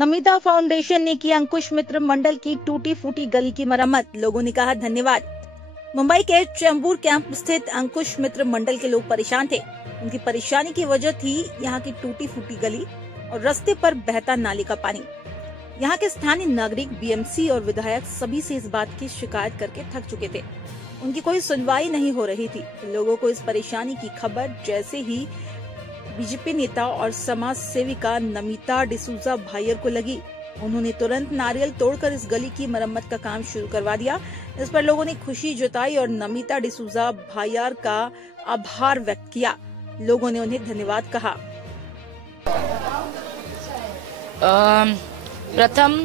Namita foundation ने की अंकुश मित्र मंडल की टूटी फूटी गली की मरम्मत। लोगों ने कहा धन्यवाद। मुंबई के चेंबूर कैंप स्थित अंकुश मित्र मंडल के लोग परेशान थे। उनकी परेशानी की वजह थी यहाँ की टूटी फूटी गली और रास्ते पर बहता नाले का पानी। यहाँ के स्थानीय नागरिक, बीएमसी और विधायक सभी से इस बात की शिकायत करके थक चुके थे। उनकी कोई सुनवाई नहीं हो रही थी। लोगों को इस परेशानी की खबर जैसे ही बीजेपी नेता और समाज सेविका नमिता डिसूजा भायर को लगी, उन्होंने तुरंत नारियल तोड़कर इस गली की मरम्मत का काम शुरू करवा दिया। इस पर लोगों ने खुशी जताई और नमिता डिसूजा भायर का आभार व्यक्त किया। लोगों ने उन्हें धन्यवाद कहा। प्रथम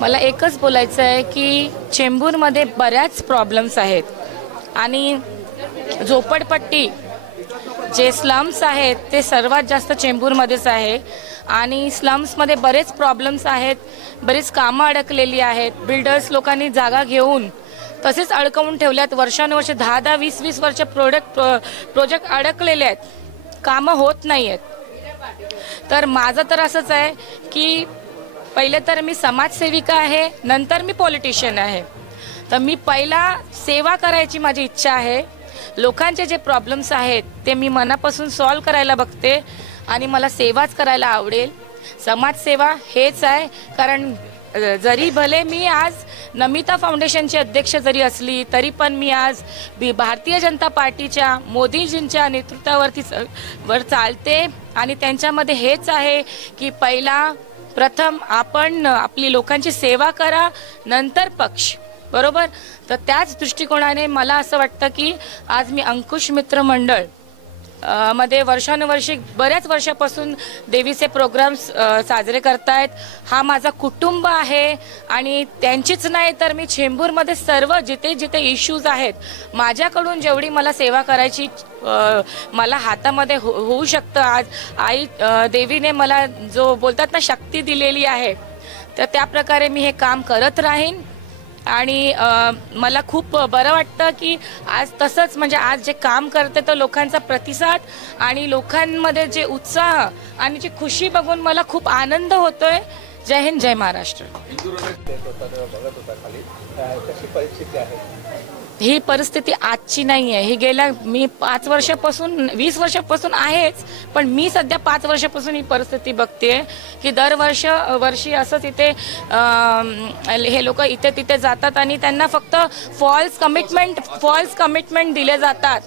मला एकच बोलायचं आहे की चेंबूरमध्ये बऱ्याच प्रॉब्लेम्स आहेत आणि झोपडपट्टी जे स्लम्स आहेत ते सर्वात जास्त चेंबूरमध्येच आहे आणि स्लम्समध्ये बरेच प्रॉब्लेम्स आहेत, बरीच कामं अडकलेली आहेत। बिल्डर्स लोकांनी जागा घेऊन तसेच अडकवून ठेवल्यात। वर्षानुवर्षे 10-10, 20-20 वर्ष प्रोजेक्ट अडकलेले आहेत, कामं होत नाहीयेत। तर माझं तर असंच आहे की पहिले तर मी समाजसेविका आहे, नंतर मी पॉलिटिशियन आहे। तर मी पहिला सेवा करायची माझी इच्छा आहे। लोकांचे जे प्रॉब्लेम्स आहेत ते मी मनापासून सॉल्व करायला बघते आणि मला सेवाच करायला आवडेल। समाजसेवा हेच आहे, कारण जरी भले मी आज नमिता फाउंडेशनचे अध्यक्ष जरी असली तरी पण मी आज भारतीय जनता पार्टीच्या मोदीजींच्या नेतृत्वावरती चालते आणि त्यांच्यामध्ये हेच आहे की प्रथम आपण आपली लोकांची सेवा करा, नंतर पक्ष, बरोबर। तर त्याच दृष्टिकोनाने मला असं वाटतं की आज मी अंकुश मित्र मंडळ मध्ये वर्षानुवर्षे बऱ्याच वर्षापासून देवीचे प्रोग्राम्स साजरे करतायत। हा माझा कुटुंब आहे आणि त्यांचीच नाही तर मी चेंबूरमध्ये सर्व जिथे जिथे इश्यूज आहेत माझ्याकडून जेवढी मला सेवा करायची मला हातामध्ये होऊ शकतं। आज आई देवीने मला जो बोलतात ना शक्ती दिलेली आहे, तर त्या प्रकारे मी हे काम करत राहीन आणि मला खूप बरं वाटतं की आज तसंच म्हणजे आज जे काम करते तर लोकांचा प्रतिसाद आणि लोकांमध्ये जे उत्साह आणि जी खुशी बघून मला खूप आनंद होतोय। जय हिंद, जय महाराष्ट्र। ही परिस्थिती आजची नाही आहे, ही गेल्या मी 5 वर्षापासून 20 वर्षापासून आहेच, पण मी सध्या 5 वर्षापासून ही परिस्थिती बघतेय की वर्षी असंच इथे हे लोक इथे तिथे जातात आणि त्यांना फक्त फॉल्स कमिटमेंट दिले जातात,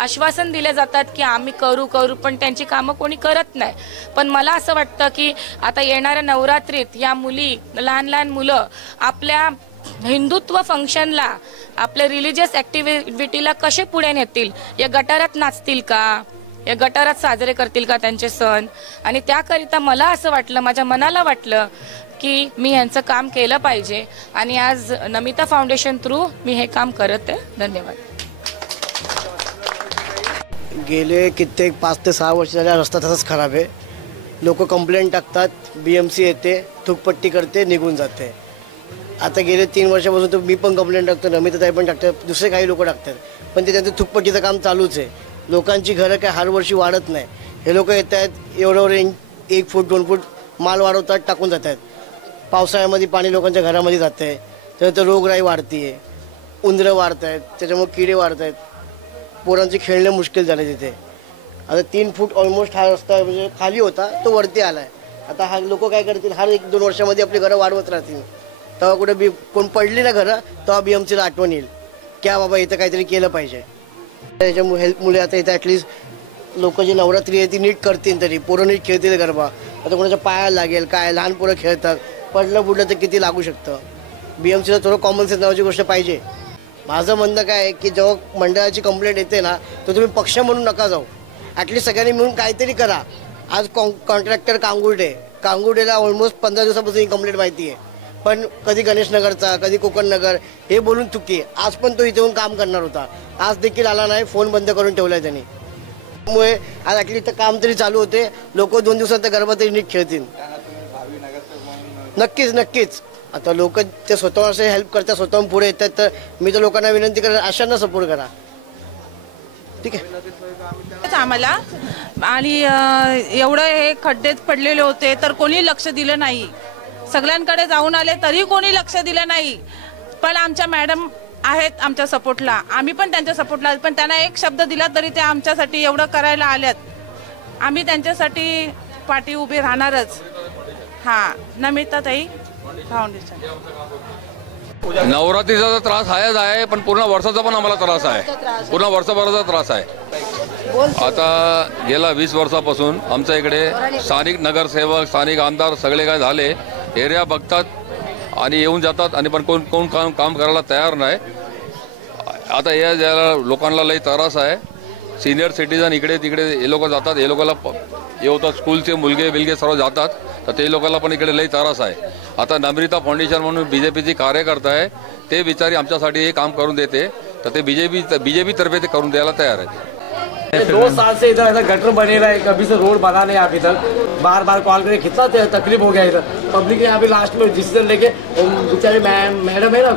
आश्वासन दिले जातात की आम्ही करू, पण त्यांची कामं कोणी करत नाही। पण मला असं वाटतं की आता येणाऱ्या नवरात्रीत या मुली, लहान मुलं आपल्या हिंदुत्व फंक्शनला, आपल्या रिलीजियस ऍक्टिव्हिटीला कसे पुढे नेतील? या गटारात नाचतील का? या गटारात साजरे करतील का त्यांचे सण? आणि त्याकरिता मला असं वाटलं, माझ्या मनाला वाटलं की मी यांचं काम केलं पाहिजे आणि आज नमिता फाउंडेशन थ्रू मी हे काम करत आहे। धन्यवाद। गेले कित्येक 5 ते 6 वर्ष झाले रस्ता तसाच खराब आहे। लोक कंप्लेंट टाकतात, बीएमसी येते, थुकपट्टी करते, निघून जाते। आता गेले 3 वर्षापासून तर मी पण कंप्लेंट टाकतो, नमिताताई पण टाकतात, दुसरे काही लोक टाकतात, पण ते त्यांचं थुकपट्टीचं काम चालूच आहे। लोकांची घरं काय हर वर्षी वाढत नाही। हे लोक येत आहेत, एवढं 1 फूट 2 फूट माल वाढवतात, टाकून जात आहेत। पावसाळ्यामध्ये पाणी लोकांच्या घरामध्ये जात आहे, त्यानंतर रोगराई वाढती आहे, उंदरं वाढत आहेत, त्याच्यामुळे किडे वाढत आहेत, पोरांचे खेळणे मुश्किल झाले तिथे। आता 3 फूट ऑलमोस्ट हा रस्ता म्हणजे खाली होता तो वरती आला आहे। आता हा लोक काय करतील, हर 1-2 वर्षामध्ये आपली घरं वाढवत राहतील। तेव्हा कुठे कोण पडली ना घरं, तेव्हा बीएमसीला आठवण येईल की बाबा इथं काहीतरी केलं पाहिजे। त्याच्यामुळे हेल्पमुळे आता इथं ॲटलिस्ट लोक जी नवरात्री आहे ती नीट करतील, तरी पोरं नीट खेळतील गरबा। आता कोणाच्या पायाला लागेल काय, लहान पोरं खेळतात, पडलं बुडलं तर किती लागू शकतं। बीएमसीला थोडं कॉमन सेन्स नावाची गोष्ट पाहिजे। माझं म्हणणं काय आहे की जेव्हा मंडळाची कंप्लेंट येते ना, तर तुम्ही पक्ष म्हणून नका जाऊ, ॲटलिस्ट सगळ्यांनी मिळून काहीतरी करा। आज कॉन्ट्रॅक्टर कांगुडेला ऑलमोस्ट 15 दिवसापासून ही कंप्लेंट माहिती आहे, पण कधी गणेशनगरचा, कधी कोकणनगर हे बोलून चुकी। आज पण तो इथे येऊन काम करणार होता, आज देखील आला नाही, फोन बंद करून ठेवलाय त्यांनी। त्यामुळे आज ॲटलिस्ट काम तरी चालू होते, लोक 2 दिवसात गरबा तरी नीट खेळतील। नक्कीच आता लोक ते स्वतः असे हेल्प करतात, स्वतःहून पुढे येतात, तर मी तर लोकांना विनंती करेन अशांना सपोर्ट करा। ठीक आहे. आम्हाला आणि एवढं हे खड्डे पडलेले होते तर कोणी लक्ष दिलं नाही. सगळ्यांकडे जाऊन आले तरी कोणी लक्ष दिलं नाही. पण आमच्या मॅडम आहेत आमच्या सपोर्टला, आम्ही पण त्यांच्या सपोर्टला, पण त्यांना एक शब्द दिला तरी ते आमच्यासाठी एवढं करायला आल्यात. आम्ही त्यांच्यासाठी पाठी उभी राहणारच. हां, नमिताताई फाउंडेशन. नवरात्रीचा तर त्रास आहेच आहे, पण पूर्ण वर्षाचा पण आम्हाला त्रास आहे. पूर्ण वर्षभराचा त्रास आहे. आता गेल्या 20 वर्षापासून आमच्या इकडे स्थानिक नगरसेवक, स्थानिक आमदार सगळे काय झाले, एरिया बघतात आणि येऊन जातात आणि पण कोण काम करायला तयार नाही. आता या ज्याला लोकांना लई त्रास आहे. सिनियर सिटीजन इकडे तिकडे हे लोक जातात, हे लोकांना हे होतात, स्कूलचे मुलगे सर्व जातात, तर ते लोकांना पण इकडे लई त्रास आहे. आता नम्रता फाउंडेशन म्हणून बीजेपीची कार्यकर्ता आहे, ते बिचारी आमच्यासाठी हे काम करून देते, तर ते बीजेपी तर्फे ते करून द्यायला तयार आहे. 2 साल से इधर ऐसा गटर बनेगा है, कभी से रोड बना नहीं अभी तक. बार बार कॉल करके कितना तकलीफ हो गया इधर. पब्लिक ने अभी लास्ट में डिसीजन लेके बेचारे मैडम है ना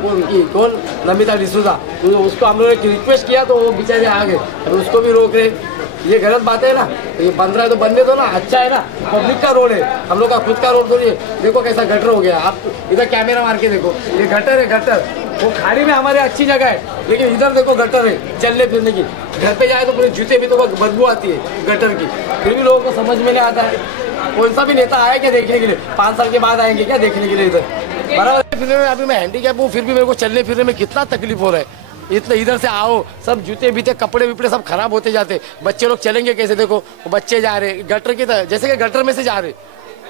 कौन नमिता डिसूजा, तो उसको हम लोगों ने रिक्वेस्ट किया तो वो बेचारे आ गए. अभी उसको भी रोक रहे. ये गलत बात है ना. ये बन रहा है तो बनने दो ना, अच्छा है ना. पब्लिक का रोड है, हम लोग का खुद का रोड थोड़ी है. देखो कैसा गटर हो गया. आप इधर कैमरा मार के देखो, ये गटर है. गटर वो खाड़ी में हमारे अच्छी जगह है, लेकिन इधर देखो गटर है चलने फिरने की. घर पे जाए तो पूरे जूते भी तो बदबू आती है गटर की. फिर भी लोगों को समझ में नहीं आता है. कौन सा भी नेता आया क्या देखने के लिए? 5 साल के बाद आएंगे क्या देखने के लिए इधर? बराबर. फिर अभी मैं हैंडीकैप हूँ, फिर भी मेरे को चलने फिरने में कितना तकलीफ हो रहा है. इतना इधर से आओ, सब जूते बीते कपड़े विपड़े सब खराब होते जाते. बच्चे लोग चलेंगे कैसे? देखो बच्चे जा रहे गटर की तरह, जैसे कि गटर में से जा रहे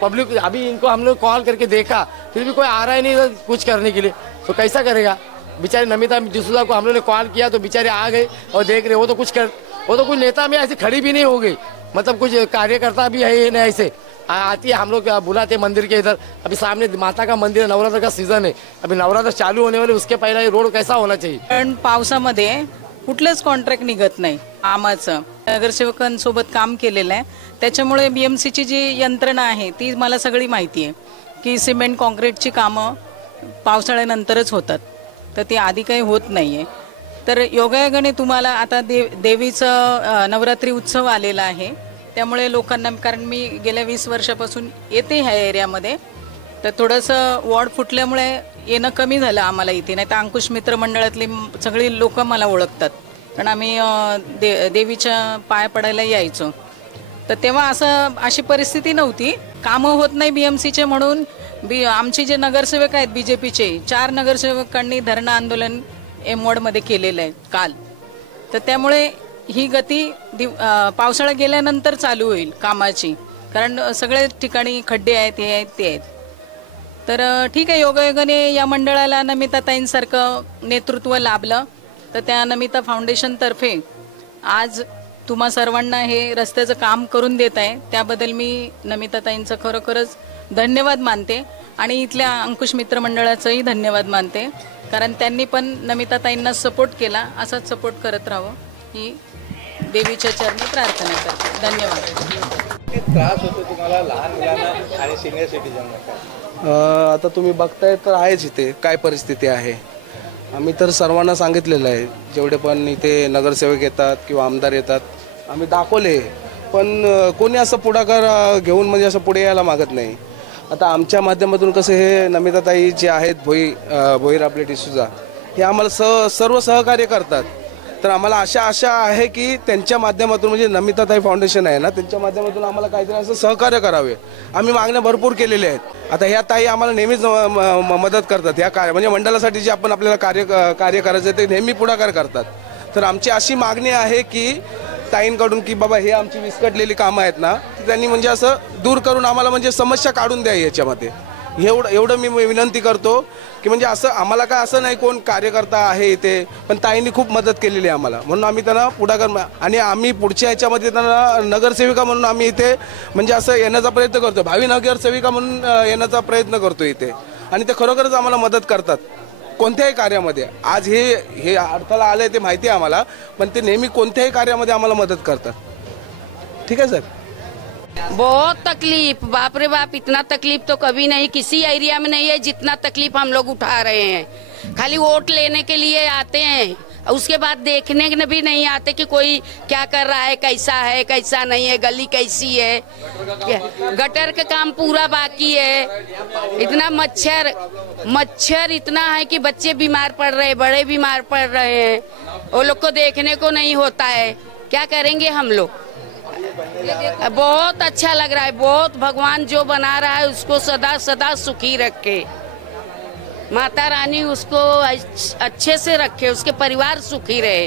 पब्लिक. अभी इनको हम लोग कॉल करके देखा, फिर भी कोई आ रहा ही नहीं इधर कुछ करने के लिए, तो कैसा करेगा? बेचारे नमिता डिसूजा को हम लोगों ने कॉल किया तो बेचारे आ गए और देख रहे. वो तो कुछ नेता में ऐसे खड़ी भी नहीं हो गई, मतलब कुछ कार्यकर्ता भी है नहीं. ऐसे आती है, हम लोग बुलाते मंदिर के इधर. अभी सामने माता का मंदिर है, नवरात्र का सीजन है, अभी नवरात्र चालू होने वाले, उसके पहले ये रोड कैसा होना चाहिए. पण पावसामध्ये कुठलंच कॉन्ट्रॅक्ट निघत नाही. कामाचं नगरसेवकांसोबत काम केलेलं आहे, त्याच्यामुळे BMCची जी यंत्रणा आहे ती मला सगळी माहिती आहे की सिमेंट कॉन्क्रीटची कामं पावसाळ्यानंतरच होतात, तर ती आधी काही होत नाहीये. तर योगायोगाने तुम्हाला आता देवीचं नवरात्री उत्सव आलेला आहे, त्यामुळे लोकांना, कारण मी गेल्या 20 वर्षापासून येते ह्या एरियामध्ये, तर थोडंसं वॉर्ड फुटल्यामुळे येणं कमी झालं आम्हाला इथे. नाही तर अंकुश मित्र मंडळातली सगळी लोक मला ओळखतात, कारण आम्ही देवीच्या पाया पडायला यायचो. तर तेव्हा अशी परिस्थिती नव्हती. कामं होत नाही BMCचे म्हणून आमचे जे नगरसेवक आहेत BJPचे 4 नगरसेवकांनी धरणं आंदोलन M-वॉर्डमध्ये केलेलं आहे काल. तर त्यामुळे ही गती पावसाळा गेल्यानंतर चालू होईल कामाची, कारण सगळ्या ठिकाणी खड्डे आहेत, हे आहेत, ते आहेत. तर ठीक आहे, योगायोगाने या मंडळाला नमिताताईंसारखं नेतृत्व लाभलं, तर त्या नमिता फाउंडेशनतर्फे आज तुम्हा सर्वांना हे रस्त्याचं काम करून देत आहे, त्याबद्दल मी नमिताताईंचं खरोखरच धन्यवाद मानते आणि इथल्या अंकुश मित्र मंडळाचंही धन्यवाद मानते, कारण त्यांनी पण नमिताताईंना सपोर्ट केला. असाच सपोर्ट करत राहावं ही देवीच्या चरणी प्रार्थना करते. धन्यवाद. त्रास होतो तुम्हाला लहान मुलांना आणि सिनियर सिटीजनना? आता तुम्ही बघताय तर आहेच इथे काय परिस्थिती आहे. आम्ही तर सर्वांना सांगितलेलं आहे, जेवढे पण इथे नगरसेवक येतात किंवा आमदार येतात, आम्ही दाखवले, पण कोणी असं पुढाकार घेऊन म्हणजे असं पुढे यायला मागत नाही. आता आमच्या माध्यमातून कसं हे नमिताताई जे आहेत भोईर आपले डिसूजा, हे आम्हाला सर्व सहकार्य करतात. तर आम्हाला आशा आहे की त्यांच्या माध्यमातून, म्हणजे नमिताताई फाउंडेशन आहे ना, त्यांच्या माध्यमातून आम्हाला काहीतरी असं सहकार्य करावे. आम्ही मागण्या भरपूर केलेल्या आहेत. आता ह्या ताई आम्हाला नेहमीच मदत करतात. ह्या कार्य म्हणजे मंडळासाठी जे आपण आपल्याला कार्य करायचं ते नेहमी पुढाकार करतात. तर आमची अशी मागणी आहे की ताईंकडून की बाबा हे आमची विस्कटलेली कामं आहेत ना, त्यांनी म्हणजे असं दूर करून आम्हाला म्हणजे समस्या काढून द्या याच्यामध्ये. एवढं मी विनंती करतो की म्हणजे असं आम्हाला काय असं नाही कोण कार्यकर्ता आहे इथे, पण ताईंनी खूप मदत केलेली आहे आम्हाला, म्हणून आम्ही त्यांना पुढाकार आणि आम्ही पुढच्या ह्याच्यामध्ये त्यांना नगरसेविका म्हणून आम्ही इथे म्हणजे असं येण्याचा प्रयत्न करतो, भावी नगरसेविका म्हणून येण्याचा प्रयत्न करतो इथे. आणि ते खरोखरच आम्हाला मदत करतात कोणत्याही कार्यामध्ये. आज हे अडथळा आले ते माहिती आहे आम्हाला, पण ते नेहमी कोणत्याही कार्यामध्ये आम्हाला मदत करतात. ठीक है सर. बहुत तकलीफ, बाप रे बाप, इतना तकलीफ तो कभी नहीं किसी एरिया में नहीं है जितना तकलीफ हम लोग उठा रहे हैं. खाली वोट लेने के लिए आते हैं, उसके बाद देखने के भी नहीं आते कि कोई क्या कर रहा है, कैसा नहीं है, गली कैसी है। गटर का काम पूरा बाकी है। इतना मच्छर इतना है कि बच्चे बीमार पड़ रहे हैं, बड़े बीमार पड़ रहे हैं। वो लोग को देखने को नहीं होता है, क्या करेंगे हम लोग। बहुत अच्छा लग रहा है, बहुत। भगवान जो बना रहा है उसको सदा सदा सुखी रखे, माता रानी उसको अच्छे से रखे, उसके परिवार सुखी रहे।